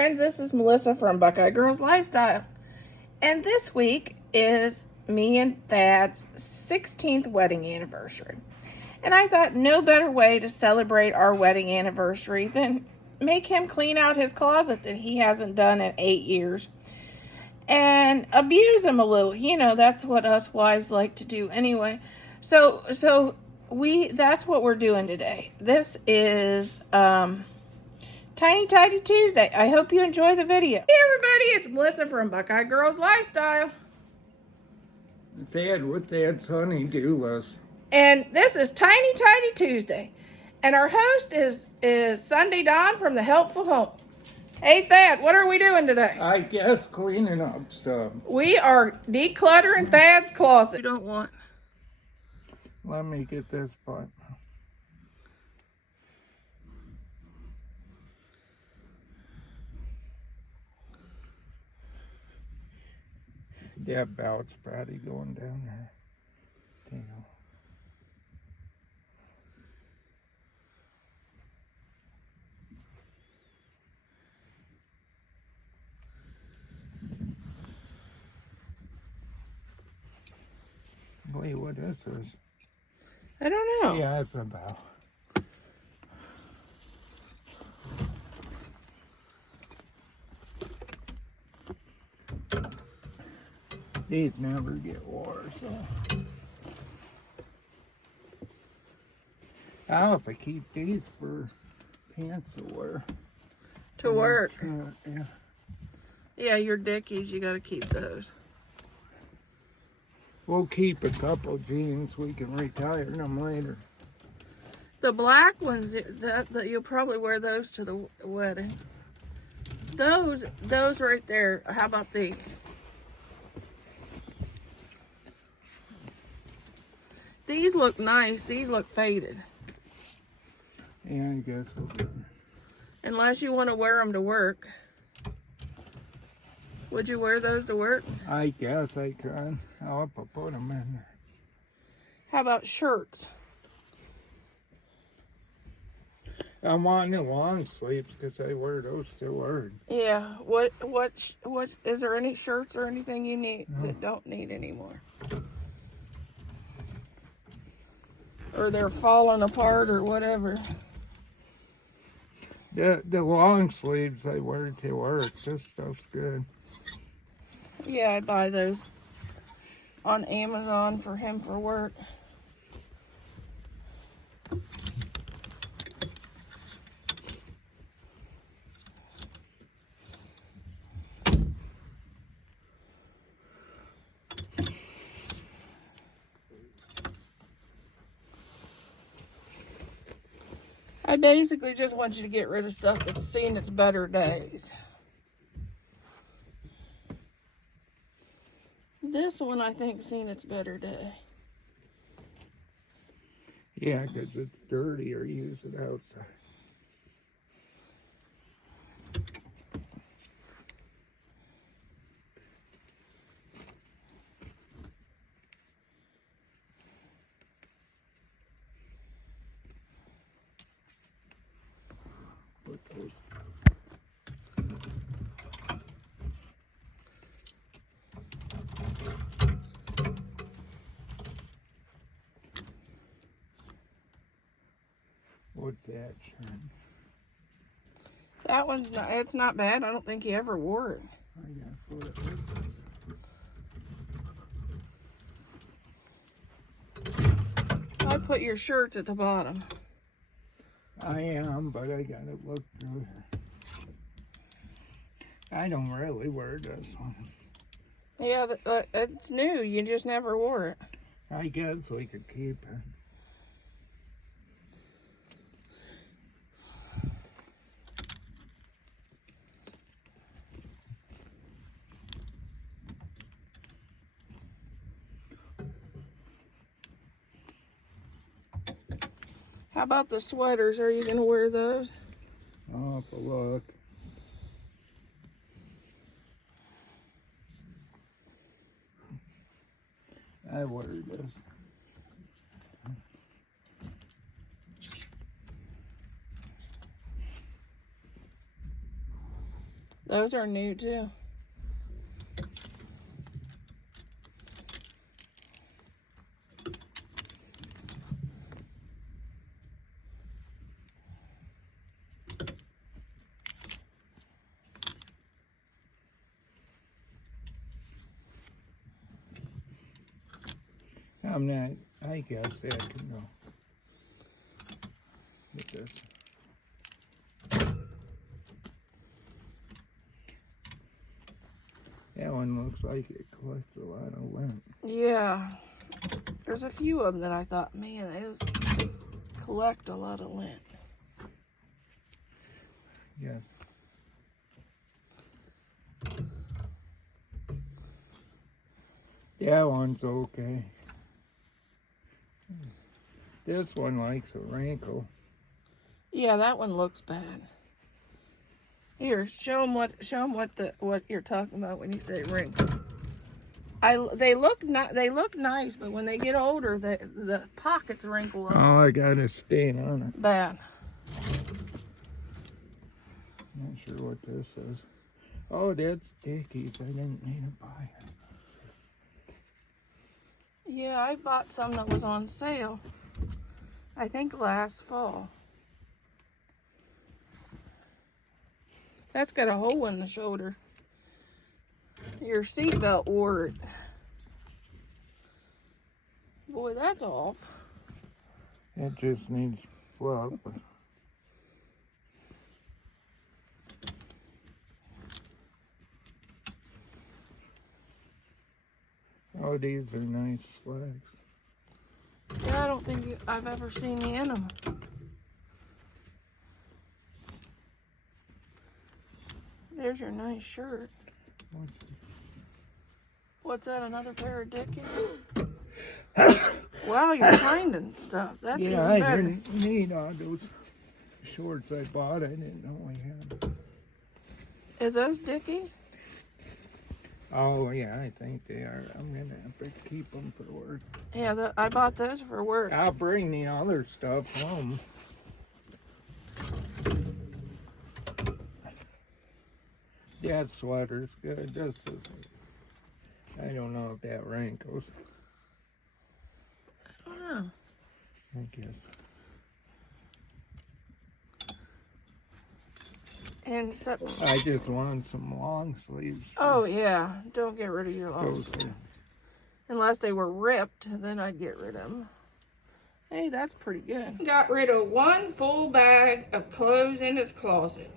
Friends, this is Melissa from Buckeye Girls Lifestyle, and this week is me and Thad's 16th wedding anniversary. And I thought no better way to celebrate our wedding anniversary than make him clean out his closet that he hasn't done in 8 years and abuse him a little. You know, that's what us wives like to do anyway. So that's what we're doing today. This is Tiny Tidy Tuesday. I hope you enjoy the video. Hey everybody, it's Melissa from Buckeye Girls Lifestyle. Thad with Thad's honey-do list. And this is Tiny Tidy Tuesday. And our host is Sunday Dawn from the Helpful Home. Hey Thad, what are we doing today? I guess cleaning up stuff. We are decluttering Thad's closet. You don't want. Let me get this part. That belt's probably going down there. Damn. Wait, what is this? I don't know. Yeah, it's a bell. These never get wore, so. I'll have to keep these for pants to wear. To work. Yeah. Yeah, your dickies, you gotta keep those. We'll keep a couple jeans. We can retire them later. The black ones, that you'll probably wear those to the wedding. Those right there. How about these? These look nice. These look faded. Yeah, I guess we'll do. Unless you want to wear them to work. Would you wear those to work? I guess I could. I'll have to put them in there. How about shirts? I'm wanting the long sleeves because I wear those to work. Yeah. What is there any shirts or anything you need that don't need anymore? Or they're falling apart or whatever. The long sleeves I wear to work. This stuff's good. Yeah, I'd buy those on Amazon for him for work. I basically just want you to get rid of stuff that's seen its better days. This one, I think, seen its better day. Yeah, because it's dirty or use it outside. Put those. What's that shirt? That one's not, it's not bad. I don't think he ever wore it. I gotta put it. I put your shirts at the bottom. I am, but I gotta look through here. I don't really wear this one. Yeah, it's new. You just never wore it. I guess we could keep it. How about the sweaters? Are you going to wear those? I'll have to look. I wear this. Those are new too. I'm not, I guess that can go. Get this. That one looks like it collects a lot of lint. Yeah. There's a few of them that I thought, man, those collect a lot of lint. Yeah. That one's okay. This one likes a wrinkle. Yeah, that one looks bad. Here, show them what you're talking about when you say wrinkle. They look nice, but when they get older, the pockets wrinkle up. Oh, I got a stain on it. Bad. Not sure what this is. Oh, that's Dickies. I didn't mean to buy it. Yeah, I bought some that was on sale. I think last fall. That's got a hole in the shoulder. Your seatbelt wore it. Boy, that's off. It just needs fluff. Oh, these are nice slacks. Yeah, I don't think I've ever seen you in them. There's your nice shirt. What's that, another pair of Dickies? Wow, you're finding stuff. That's even I better. didn't need all those shorts I bought. I didn't know we had them. Is those Dickies? Oh, yeah, I think they are. I'm going to have to keep them for work. Yeah, I bought those for work. I'll bring the other stuff home. That sweater's good. This is, I don't know if that wrinkles. I don't know. I guess. And so, I just want some long sleeves. oh yeah, don't get rid of your long Okay. sleeves. Unless they were ripped, then I'd get rid of them. Hey, that's pretty good. Got rid of one full bag of clothes in his closet.